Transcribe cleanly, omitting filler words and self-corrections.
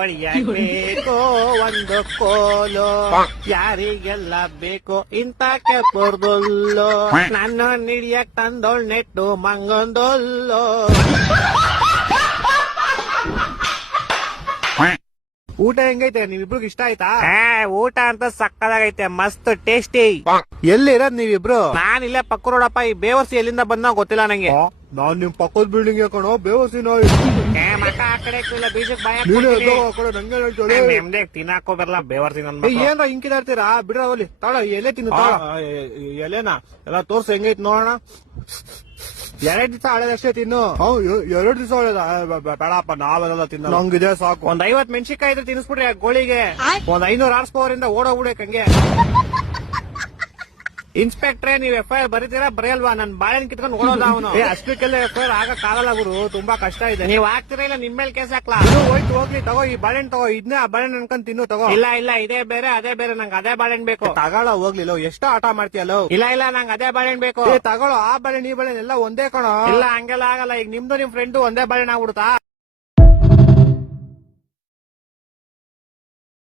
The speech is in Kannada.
ಹೊಡಿಯಬೇಕು ಒಂದು ಕೋಲು, ಯಾರಿಗೆಲ್ಲ ಬೇಕು ಇಂತ ಕೆಪುರ್ದೊಲ್ಲು, ನನ್ನ ನಿಡಿಯಕ್ ತಂದೋಳ್ ನೆಟ್ಟು ಮಂಗೊಂದೊಲ್ಲು. ಊಟ ಹೆಂಗೈತೆ ನೀವಿಬ್ರಿಗೆ ಇಷ್ಟ ಆಯ್ತಾ? ಊಟ ಅಂತ ಸಕ್ಕದಾಗೈತೆ, ಮಸ್ತ್ ಟೇಸ್ಟಿ. ಎಲ್ಲಿ ಇರೋದ್ ನೀವಿಬ್ರು? ನಾನ್ ಇಲ್ಲೇ ಪಕ್ಕ ರೋಡಪ್ಪ. ಈ ಬೇವರ್ಸಿ ಎಲ್ಲಿಂದ ಬಂದ ಗೊತ್ತಿಲ್ಲ ನಂಗೆ. ನಾನ್ ನಿಮ್ ಪಕ್ಕದ ಬಿಲ್ಡಿಂಗ್ ಕಣೋ ಬೇವರ್ಸಿ ಮಕ್ಕ ಆ ಕಡೆ ಬೀಜಕ್ ಬಾಯ ನಂಗೆ ತಿನ್ನಾಕೋ ಬರಲ್ಲ ಬೇವರ್ಸಿ. ಏನ್ರ ಹಿಂಕಿದಾಡ್ತೀರಾ? ಬಿಡ್ರ ಹೋಗ್ಲಿ. ತಾಳ ಎಲೆ ತಿನ್ನು. ಎಲೆನಾ ಎಲ್ಲ ತೋರ್ಸ್ ಹೆಂಗೈತ್ ನೋಡೋಣ. 2 ದಿವಸ ಹಳೇದಷ್ಟೇ ತಿನ್ನು. 2 ದಿವಸ ಹಳೇದ ಬೇಡಪ್ಪ, ನಾವೆಲ್ಲ ತಿನ್ನ. ನಂಗಿದೆ ಸಾಕು. 50 ಮೆಣಸಿನ್ಕಾಯಿ ಇದ್ರೆ ತಿನ್ನಿಸ್ಬಿಡ್ರಿ ಗೋಳಿಗೆ. 500 ಆರ್ಸ್ಪವರಿಂದ ಓಡೋಗ್ಬಿಡಕ್ ಹಂಗೆ. ಇನ್ಸ್ಪೆಕ್ಟ್ರೆ, ನೀವ್ FIR ಬರೀತೀರಾ ಬರೆಯಲ್ವಾ? ನನ್ ಬಾಳೆನ್ ಕಿತ್ಕೊಂಡು ಓಡೋದ ಅವನು. ಅಷ್ಟಕ್ಕೆಲ್ಲ FIR ಆಗಕ್ಕಾಗಲ್ಲ ಗುರು, ತುಂಬಾ ಕಷ್ಟ ಇದೆ. ನೀವ್ ಹಾಕ್ತಿರಾ ಇಲ್ಲ ನಿಮ್ ಮೇಲೆ ಕೇಸ್ ಹಾಕ್ಲಾ? ಹೋಯ್ತು ಹೋಗ್ಲಿ, ತಗೋ ಈ ಬಾಳೆನ್ ತಗೋ. ಇದನ್ನೇ ಆ ಬಾಳೆನ್ ಅನ್ಕೊಂಡ್ ತಿನ್ನು ತಗೋ. ಇಲ್ಲ ಇದೇ ಬೇರೆ ಅದೇ ಬೇರೆ, ನಂಗೆ ಅದೇ ಬಾಳೆನ್ ಬೇಕು. ತಗೊಳ್ಳೋ ಹೋಗ್ಲಿಲ್ಲ, ಎಷ್ಟು ಆಟ ಮಾಡ್ತೀಯಲ್ಲ? ಇಲ್ಲ ನಂಗೆ ಅದೇ ಬಾಳೆನ್ ಬೇಕು. ತಗೊಳ್ಳೋ, ಆ ಬಾಳೆನ್ ಈ ಬಾಳೆನ್ ಎಲ್ಲ ಒಂದೇ ಕಣೋ. ಇಲ್ಲ ಹಂಗೆಲ್ಲ ಆಗಲ್ಲ. ಈಗ ನಿಮ್ದು ನಿಮ್ ಫ್ರೆಂಡ್ ಒಂದೇ ಬಾಳೆನ್ ಆಗ್ಬಿಡುತ್ತಾ?